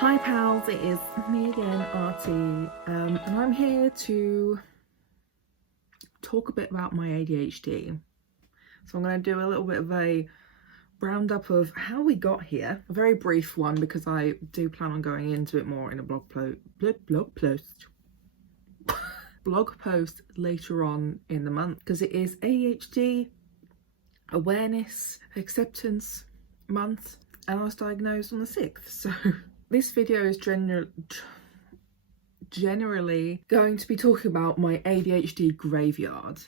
Hi pals, it is me again, Artie, and I'm here to talk a bit about my ADHD. So I'm going to do a little bit of a roundup of how we got here, a very brief one because I do plan on going into it more in a blog post later on in the month, because it is ADHD Awareness Acceptance Month and I was diagnosed on the 6th, so this video is generally going to be talking about my ADHD graveyard,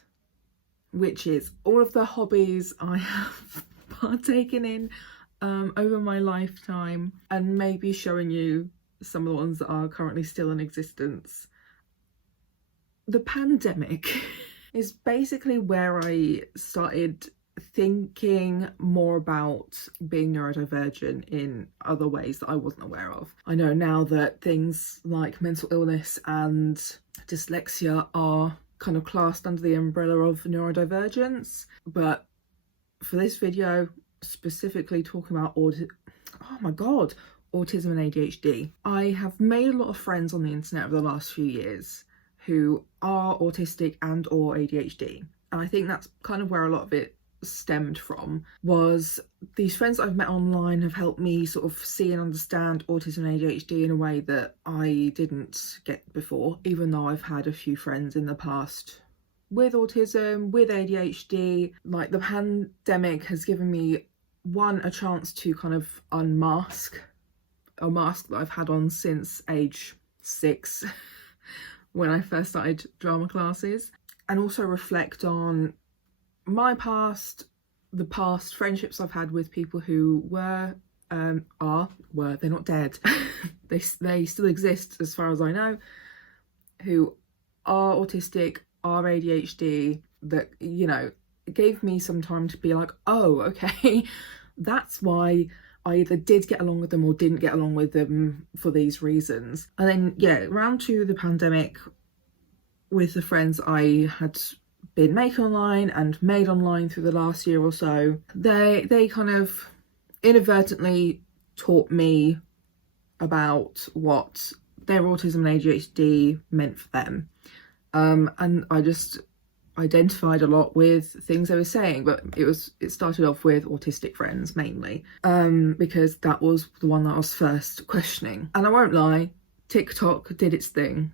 which is all of the hobbies I have partaken in over my lifetime, and maybe showing you some of the ones that are currently still in existence. The pandemic is basically where I started thinking more about being neurodivergent in other ways that I wasn't aware of. I know now that things like mental illness and dyslexia are kind of classed under the umbrella of neurodivergence, but for this video, specifically talking about autism and ADHD, I have made a lot of friends on the internet over the last few years who are autistic and or ADHD, and I think that's kind of where a lot of it stemmed from. Was these friends that I've met online have helped me sort of see and understand autism and ADHD in a way that I didn't get before, even though I've had a few friends in the past with autism, with ADHD. Like, the pandemic has given me a chance to kind of unmask a mask that I've had on since age 6 when I first started drama classes, and also reflect on my past, the past friendships I've had with people who they're not dead, they still exist as far as I know, who are autistic, are ADHD, that, you know, it gave me some time to be like, oh, okay, that's why I either did get along with them or didn't get along with them for these reasons. And then, yeah, around to the pandemic, with the friends I had been making online and made online through the last year or so, they kind of inadvertently taught me about what their autism and ADHD meant for them, and I just identified a lot with things they were saying, but it started off with autistic friends mainly, because that was the one that I was first questioning. And I won't lie, TikTok did its thing.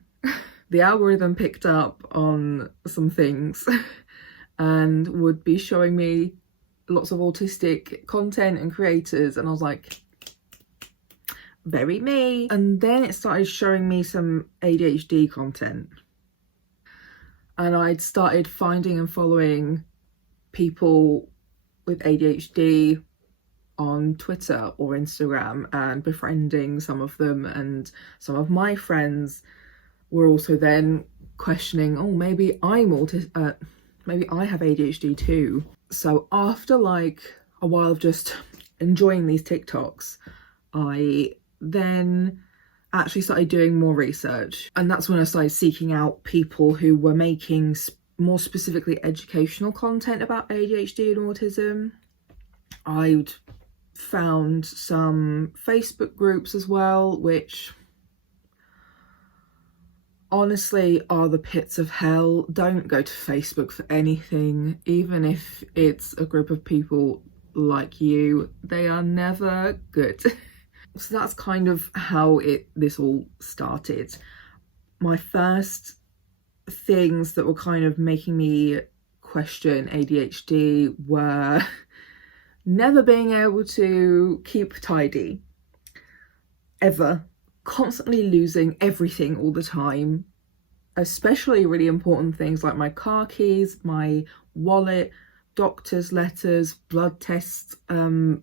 The algorithm picked up on some things and would be showing me lots of autistic content and creators, and I was like, very me. And then it started showing me some ADHD content, and I'd started finding and following people with ADHD on Twitter or Instagram and befriending some of them, and some of my friends were also then questioning, oh, maybe I'm maybe I have ADHD too. So after like a while of just enjoying these TikToks, I then actually started doing more research, and that's when I started seeking out people who were making more specifically educational content about ADHD and autism. I'd found some Facebook groups as well, which honestly are the pits of hell. Don't go to Facebook for anything, even if it's a group of people like you. They are never good. So that's kind of how this all started. My first things that were kind of making me question ADHD were never being able to keep tidy, ever. Constantly losing everything all the time, especially really important things like my car keys, my wallet, doctor's letters, blood tests,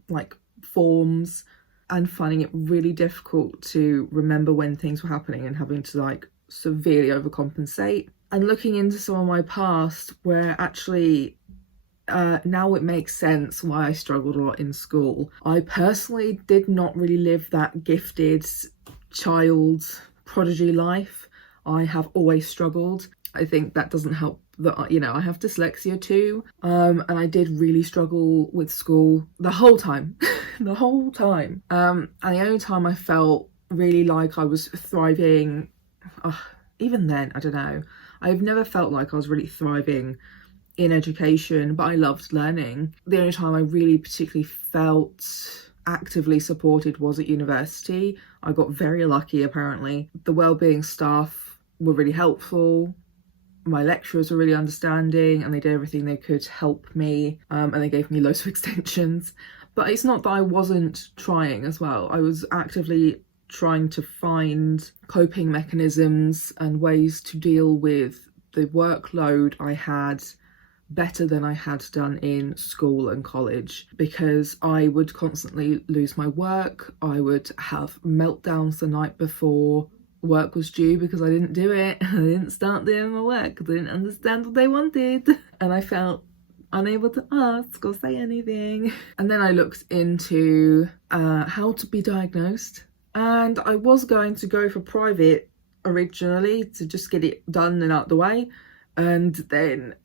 like forms, and finding it really difficult to remember when things were happening and having to like severely overcompensate. And looking into some of my past, where actually now it makes sense why I struggled a lot in school. I personally did not really live that gifted child prodigy life. I have always struggled. I think that doesn't help that, you know, I have dyslexia too, and I did really struggle with school the whole time. And the only time I felt really like I was thriving. Even then, I don't know, I've never felt like I was really thriving in education, but I loved learning. The only time I really particularly felt actively supported was at university. I got very lucky, apparently. The wellbeing staff were really helpful. My lecturers were really understanding, and they did everything they could to help me, and they gave me loads of extensions. But it's not that I wasn't trying as well. I was actively trying to find coping mechanisms and ways to deal with the workload I had better than I had done in school and college, because I would constantly lose my work. I would have meltdowns the night before work was due because I didn't do it. I didn't start doing my work. I didn't understand what they wanted, and I felt unable to ask or say anything. And then I looked into how to be diagnosed, and I was going to go for private originally to just get it done and out the way, and then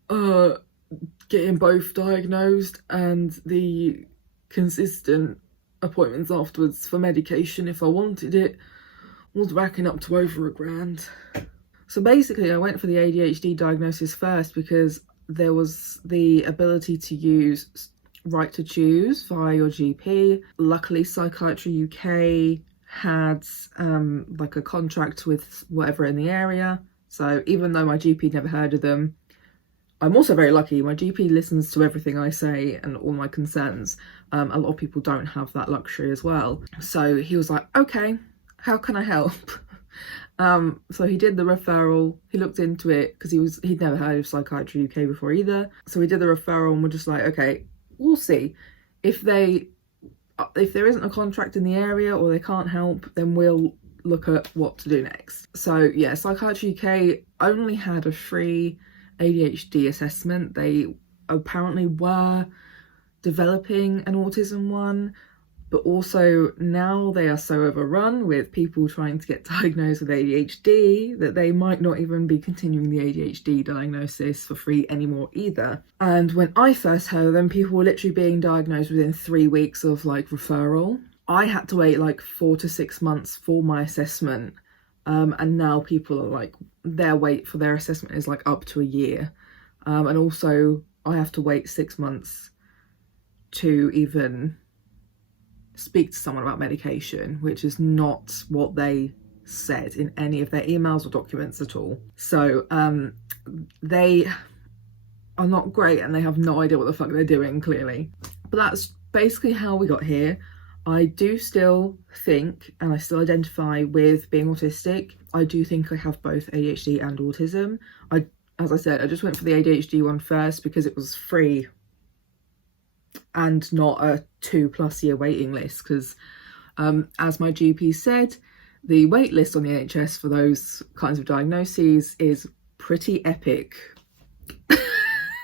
getting both diagnosed and the consistent appointments afterwards for medication if I wanted it was racking up to over £1,000. So basically I went for the ADHD diagnosis first because there was the ability to use right to choose via your GP. Luckily Psychiatry UK had like a contract with whatever in the area, so even though my GP never heard of them, I'm also very lucky. My GP listens to everything I say and all my concerns. A lot of people don't have that luxury as well. So he was like, okay, how can I help? So he did the referral. He looked into it because he'd never heard of Psychiatry UK before either. So we did the referral, and we're just like, okay, we'll see. If there isn't a contract in the area or they can't help, then we'll look at what to do next. So yeah, Psychiatry UK only had a free ADHD assessment. They apparently were developing an autism one, but also now they are so overrun with people trying to get diagnosed with ADHD that they might not even be continuing the ADHD diagnosis for free anymore either. And when I first heard of them, people were literally being diagnosed within 3 weeks of like referral. I had to wait like 4 to 6 months for my assessment. And now people are like, their wait for their assessment is like up to a year. And also I have to wait 6 months to even speak to someone about medication, which is not what they said in any of their emails or documents at all. So they are not great, and they have no idea what the fuck they're doing, clearly. But that's basically how we got here. I do still think, and I still identify with being autistic. I do think I have both ADHD and autism. As I said, I just went for the ADHD one first because it was free and not a 2+ year waiting list, because as my GP said, the wait list on the NHS for those kinds of diagnoses is pretty epic.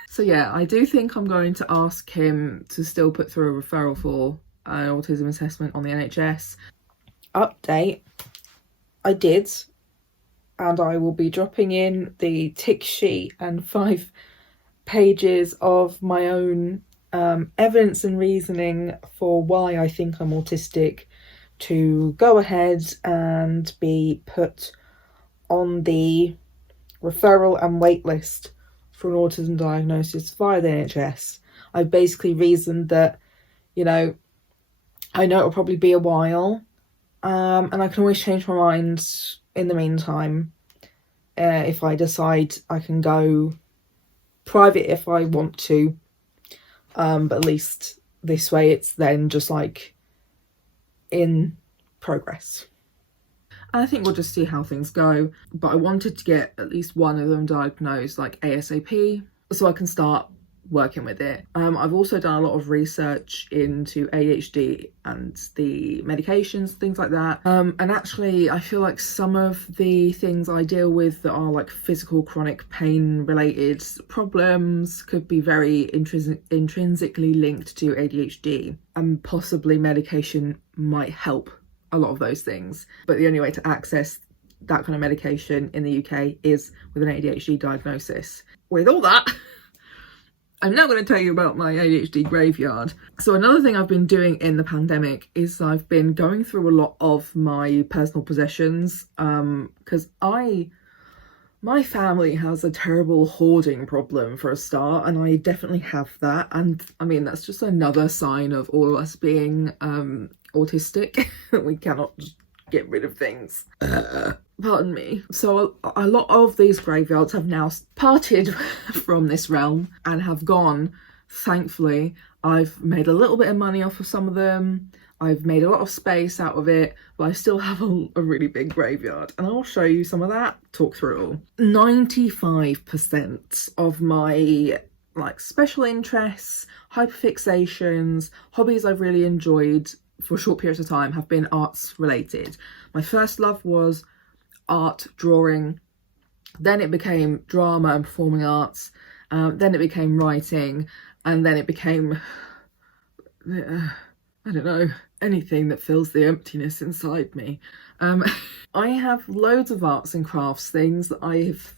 So yeah, I do think I'm going to ask him to still put through a referral for an autism assessment on the NHS. Update, I did, and I will be dropping in the tick sheet and 5 pages of my own evidence and reasoning for why I think I'm autistic to go ahead and be put on the referral and wait list for an autism diagnosis via the NHS. I've basically reasoned that, you know, I know it'll probably be a while, and I can always change my mind in the meantime. If I decide I can go private if I want to, but at least this way it's then just like in progress. And I think we'll just see how things go, but I wanted to get at least one of them diagnosed like ASAP so I can start working with it. I've also done a lot of research into ADHD and the medications, things like that, and actually I feel like some of the things I deal with that are like physical chronic pain related problems could be very intrinsically linked to ADHD, and possibly medication might help a lot of those things. But the only way to access that kind of medication in the UK is with an ADHD diagnosis. With all that, I'm now going to tell you about my ADHD graveyard. So another thing I've been doing in the pandemic is I've been going through a lot of my personal possessions, because my family has a terrible hoarding problem for a start, and I definitely have that. And I mean, that's just another sign of all of us being autistic. We cannot just get rid of things. Pardon me. So a lot of these graveyards have now parted from this realm and have gone, thankfully. I've made a little bit of money off of some of them. I've made a lot of space out of it, but I still have a really big graveyard, and I'll show you some of that, talk through it all. 95% of my like special interests, hyperfixations, hobbies I've really enjoyed for short periods of time have been arts related. My first love was art, drawing, then it became drama and performing arts, then it became writing, and then it became I don't know, anything that fills the emptiness inside me. I have loads of arts and crafts things that I've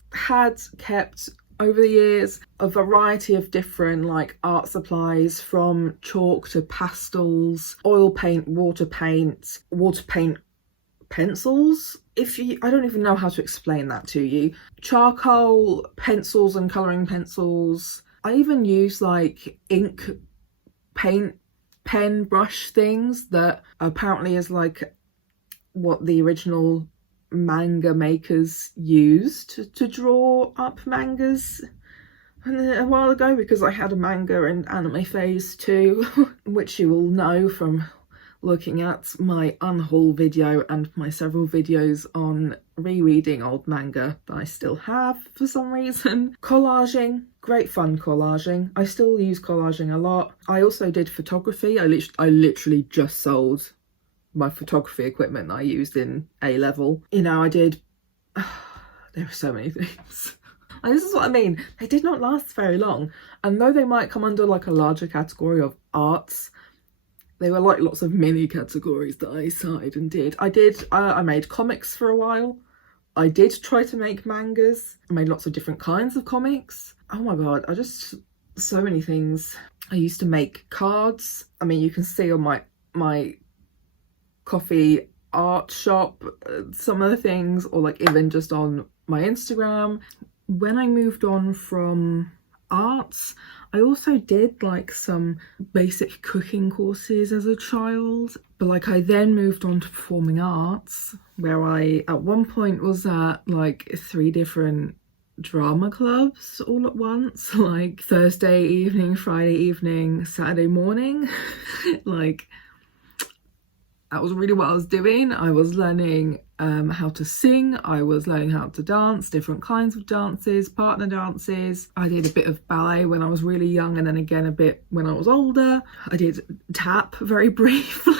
kept over the years, a variety of different like art supplies, from chalk to pastels, oil paint, water paint pencils. I don't even know how to explain that to you. Charcoal pencils and colouring pencils. I even use like ink paint pen brush things that apparently is like what the original manga makers used to draw up mangas a while ago, because I had a manga and anime phase too, which you will know from looking at my unhaul video and my several videos on rereading old manga that I still have for some reason. Collaging, great fun collaging. I still use collaging a lot. I also did photography. I literally just sold my photography equipment that I used in A-level. You know, I did... there are so many things. And this is what I mean. They did not last very long. And though they might come under like a larger category of arts, they were like lots of mini categories that I started and did. I made comics for a while. I did try to make mangas. I made lots of different kinds of comics. Oh my god, so many things. I used to make cards. I mean, you can see on my coffee art shop some of the things, or like even just on my Instagram. When I moved on from arts, I also did like some basic cooking courses as a child, but like I then moved on to performing arts, where I at one point was at like 3 different drama clubs all at once, like Thursday evening, Friday evening, Saturday morning. Like that was really what I was doing. I was learning how to sing, I was learning how to dance, different kinds of dances, partner dances. I did a bit of ballet when I was really young, and then again a bit when I was older. I did tap very briefly.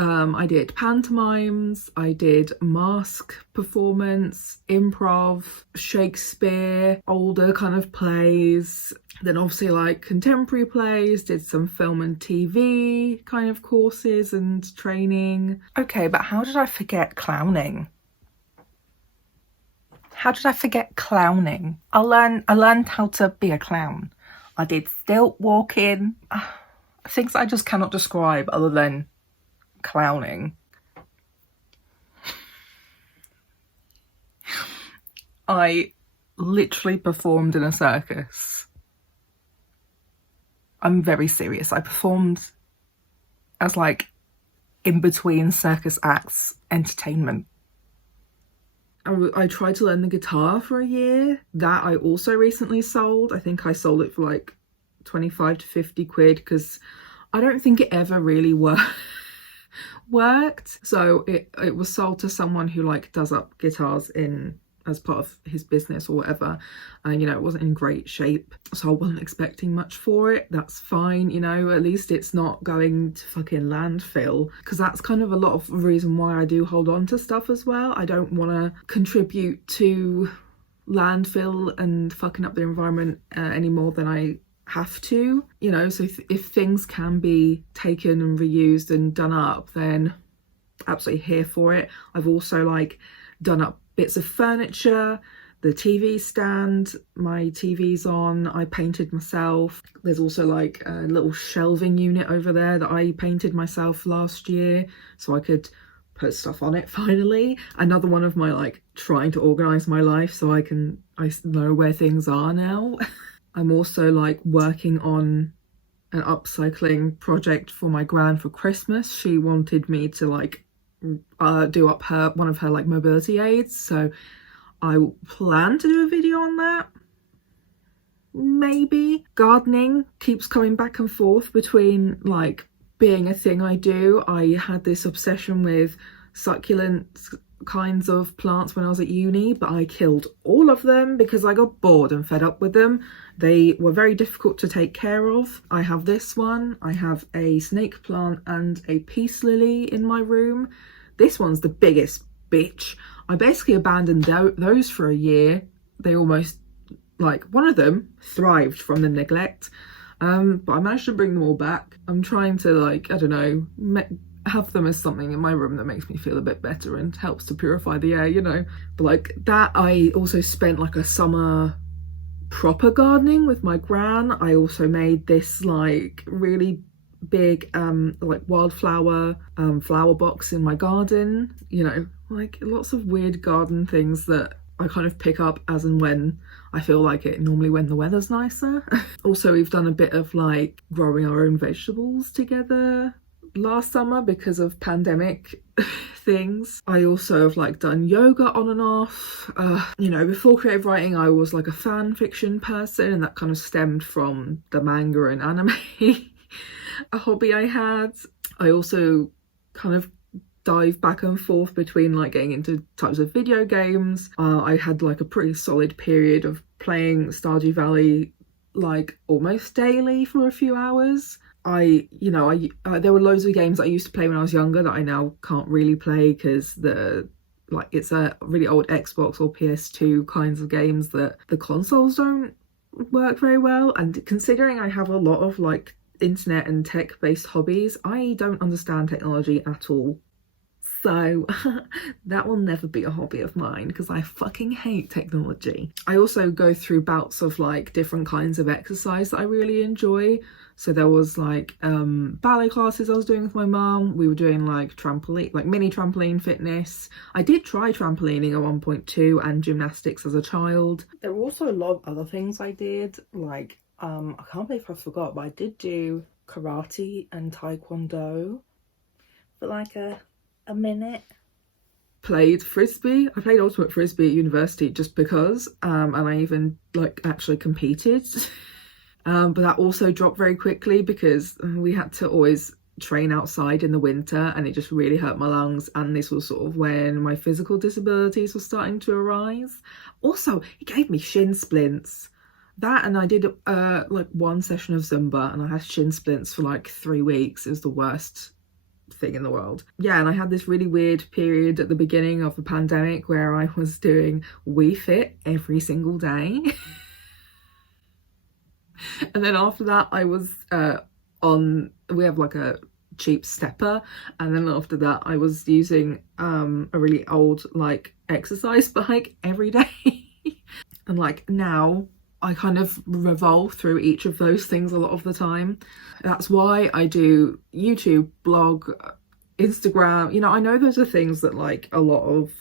I did pantomimes, I did mask performance, improv, Shakespeare, older kind of plays, then obviously like contemporary plays, did some film and TV kind of courses and training. Okay, but how did I forget clowning? How did I forget clowning? I learned how to be a clown. I did stilt walking, things I just cannot describe other than clowning. I literally performed in a circus. I'm very serious. I performed as like in between circus acts entertainment. I tried to learn the guitar for a year. That I also recently sold. I think I sold it for like 25 to 50 quid because I don't think it ever really worked. So it was sold to someone who like does up guitars in as part of his business or whatever, and you know, it wasn't in great shape, so I wasn't expecting much for it. That's fine, you know, at least it's not going to fucking landfill, because that's kind of a lot of the reason why I do hold on to stuff as well. I don't want to contribute to landfill and fucking up the environment any more than I have to, you know. So if things can be taken and reused and done up, then absolutely here for it. I've also like done up bits of furniture the TV stand my TV's on, I painted myself. There's also like a little shelving unit over there that I painted myself last year so I could put stuff on it finally. Another one of my like trying to organise my life so I know where things are now. I'm also like working on an upcycling project for my gran for Christmas. She wanted me to like do up one of her like mobility aids, so I plan to do a video on that. Maybe. Gardening keeps coming back and forth between like being a thing I do. I had this obsession with succulent kinds of plants when I was at uni, but I killed all of them because I got bored and fed up with them. They were very difficult to take care of. I have this one, I have a snake plant and a peace lily in my room. This one's the biggest bitch. I basically abandoned those for a year. They almost, like, one of them thrived from the neglect, but I managed to bring them all back. I'm trying to, like, I don't know, have them as something in my room that makes me feel a bit better and helps to purify the air, you know. But like that, I also spent like a summer proper gardening with my gran. I also made this like really big like wildflower flower box in my garden, you know, like lots of weird garden things that I kind of pick up as and when I feel like it, normally when the weather's nicer. Also, we've done a bit of like growing our own vegetables together last summer because of pandemic things. I also have like done yoga on and off. You know, before creative writing I was like a fan fiction person, and that kind of stemmed from the manga and anime a hobby I had. I also kind of dive back and forth between like getting into types of video games. I had like a pretty solid period of playing Stardew Valley like almost daily for a few hours. There were loads of games I used to play when I was younger that I now can't really play because it's a really old Xbox or PS2 kinds of games that the consoles don't work very well. And considering I have a lot of like internet and tech-based hobbies, I don't understand technology at all. So that will never be a hobby of mine because I fucking hate technology. I also go through bouts of like different kinds of exercise that I really enjoy. So there was like ballet classes I was doing with my mum. We were doing like trampoline, like mini trampoline fitness. I did try trampolining at one point too, and gymnastics as a child. There were also a lot of other things I did, like I can't believe I forgot, but I did do karate and taekwondo for like a minute. Played frisbee. I played ultimate frisbee at university just because, and I even like actually competed. But that also dropped very quickly because we had to always train outside in the winter and it just really hurt my lungs, and this was sort of when my physical disabilities were starting to arise. Also, it gave me shin splints. That, and I did like one session of Zumba and I had shin splints for like 3 weeks. It was the worst thing in the world. Yeah, and I had this really weird period at the beginning of the pandemic where I was doing Wii Fit every single day. And then after that I was we have like a cheap stepper, and then after that I was using a really old like exercise bike every day. And like now I kind of revolve through each of those things a lot of the time. That's why I do YouTube, blog, Instagram. You know, I know those are things that like a lot of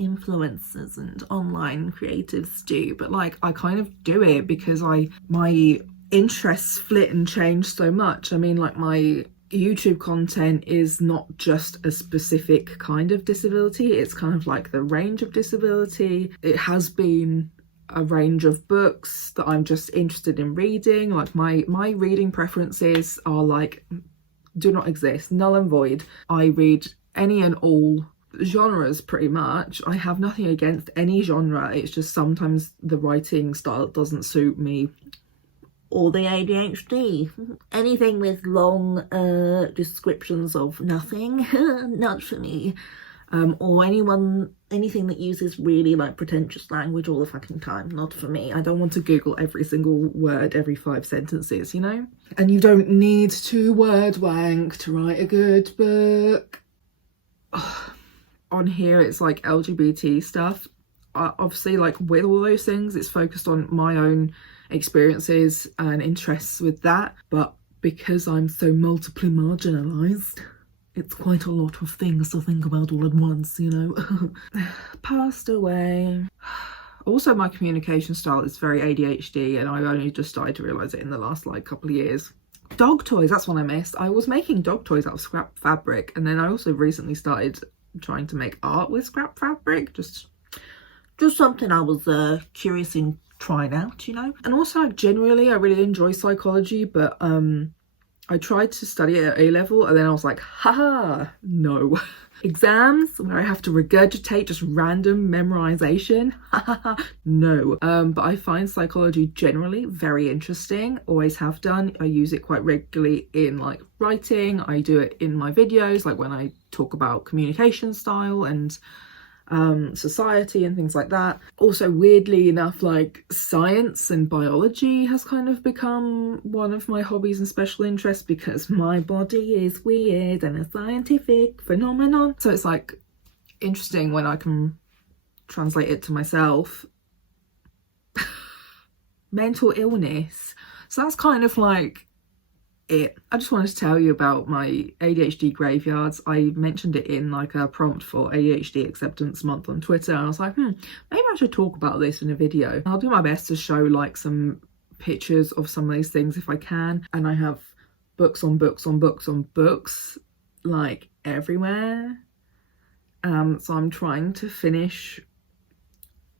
influencers and online creatives do, but like I kind of do it because my interests split and change so much. I mean, like my YouTube content is not just a specific kind of disability, it's kind of like the range of disability. It has been a range of books that I'm just interested in reading. Like my reading preferences are like do not exist, null and void. I read any and all genres pretty much. I have nothing against any genre, it's just sometimes the writing style doesn't suit me, or the ADHD. Anything with long descriptions of nothing, not for me. Or anything that uses really like pretentious language all the fucking time, not for me. I don't want to Google every single word every 5 sentences, you know? And you don't need to word wank to write a good book. On here it's like LGBT stuff. obviously, like with all those things, it's focused on my own experiences and interests with that, but because I'm so multiply marginalised, it's quite a lot of things to think about all at once, you know. Passed away. Also, my communication style is very ADHD, and I only just started to realise it in the last like couple of years. Dog toys, that's what I missed. I was making dog toys out of scrap fabric, and then I also recently started trying to make art with scrap fabric. Just something I was curious in trying out, you know. And also, generally, I really enjoy psychology, but I tried to study it at A level, and then I was like, haha, no. Exams where I have to regurgitate just random memorization, haha, no. But I find psychology generally very interesting, always have done. I use it quite regularly in like writing. I do it in my videos, like when I talk about communication style and society and things like that. Also, weirdly enough, like science and biology has kind of become one of my hobbies and special interests, because my body is weird and a scientific phenomenon. So it's like interesting when I can translate it to myself. Mental illness. So that's kind of like it. I just wanted to tell you about my ADHD graveyards. I mentioned it in like a prompt for ADHD Acceptance Month on Twitter, and I was like, maybe I should talk about this in a video. I'll do my best to show like some pictures of some of these things if I can. And I have books on books on books on books like everywhere. So I'm trying to finish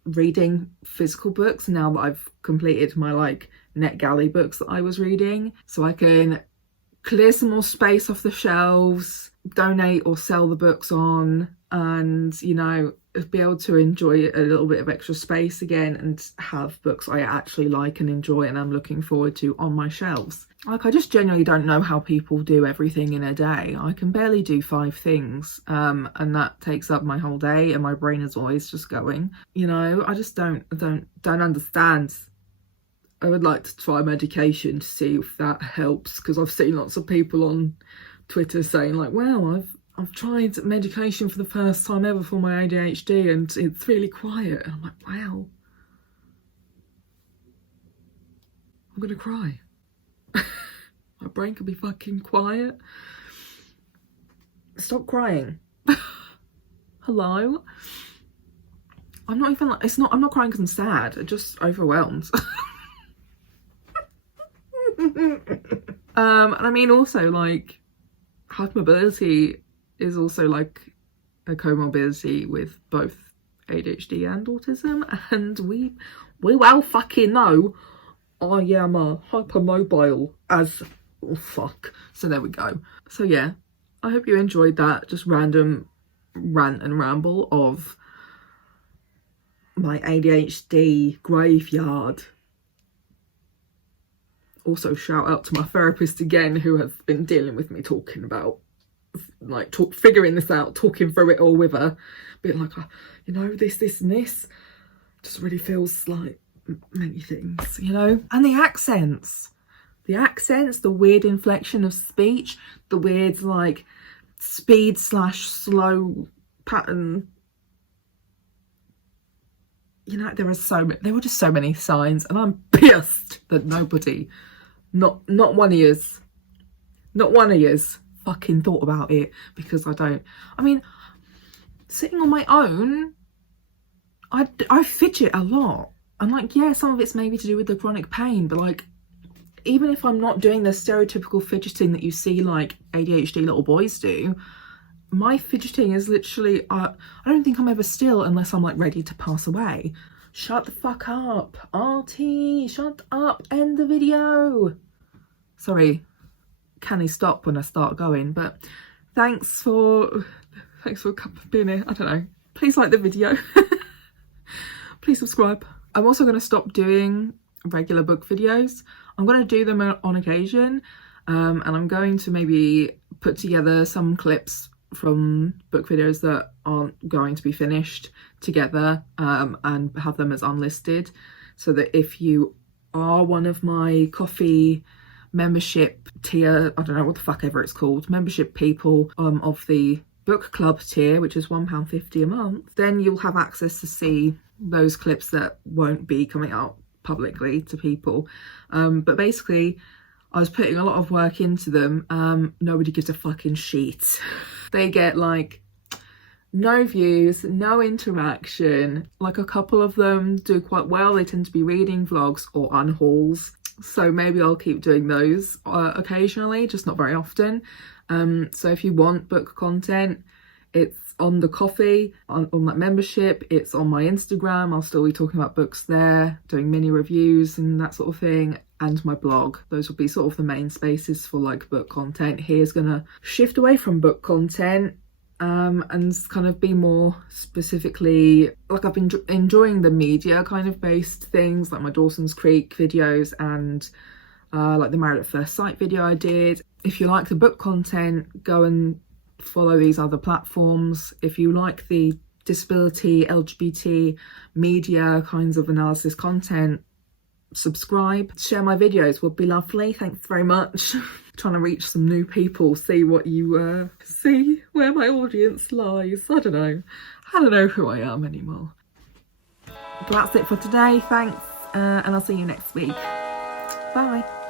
reading physical books now that I've completed my like NetGalley books that I was reading, so I can clear some more space off the shelves, donate or sell the books on, and you know, be able to enjoy a little bit of extra space again and have books I actually like and enjoy and I'm looking forward to on my shelves. Like, I just genuinely don't know how people do everything in a day. I can barely do 5 things, and that takes up my whole day, and my brain is always just going, you know. I just don't understand. I would like to try medication to see if that helps, because I've seen lots of people on Twitter saying like, well, I've tried medication for the first time ever for my ADHD and it's really quiet. And I'm like, wow, I'm gonna cry. My brain could be fucking quiet. Stop crying. Hello? I'm not even like, I'm not crying because I'm sad, I'm just overwhelmed. And I mean, also like hypermobility is also like a comorbidity with both ADHD and autism, and we well fucking know I am a hypermobile as fuck. So there we go. So yeah, I hope you enjoyed that just random rant and ramble of my ADHD graveyard. Also, shout out to my therapist again, who has been dealing with me talking about, like, figuring this out, talking through it all with her. Being like, you know, this and this. Just really feels like many things, you know? And the accents. The weird inflection of speech, the weird, like, speed/slow pattern. You know, there were just so many signs, and I'm pissed that nobody, not one of yous fucking thought about it, because I mean, sitting on my own, I fidget a lot, and like, yeah, some of it's maybe to do with the chronic pain, but like, even if I'm not doing the stereotypical fidgeting that you see like ADHD little boys do, my fidgeting is literally, I don't think I'm ever still unless I'm like ready to pass away. Shut the fuck up. RT, shut up, end the video. Sorry, can he stop when I start going? But thanks for a cup of being here. I don't know. Please like the video. Please subscribe. I'm also going to stop doing regular book videos. I'm going to do them on occasion, and I'm going to maybe put together some clips from book videos that aren't going to be finished together, and have them as unlisted, so that if you are one of my coffee membership tier, I don't know what the fuck ever it's called, membership people of the book club tier, which is £1.50 a month, then you'll have access to see those clips that won't be coming out publicly to people. But basically I was putting a lot of work into them. Nobody gives a fucking shit. They get like no views, no interaction. Like a couple of them do quite well. They tend to be reading vlogs or unhauls. So maybe I'll keep doing those occasionally, just not very often. So if you want book content, it's on the Coffee, on that membership. It's on my Instagram. I'll still be talking about books there, doing mini reviews and that sort of thing. And my blog. Those will be sort of the main spaces for like book content. Here's gonna shift away from book content and kind of be more specifically, like I've been enjoying the media kind of based things, like my Dawson's Creek videos and like the Married at First Sight video I did. If you like the book content, go and follow these other platforms. If you like the disability, LGBT, media kinds of analysis content, subscribe, share my videos would be lovely. Thanks very much. Trying to reach some new people, see what you see where my audience lies. I don't know who I am anymore. But that's it for today. Thanks, and I'll see you next week. Bye.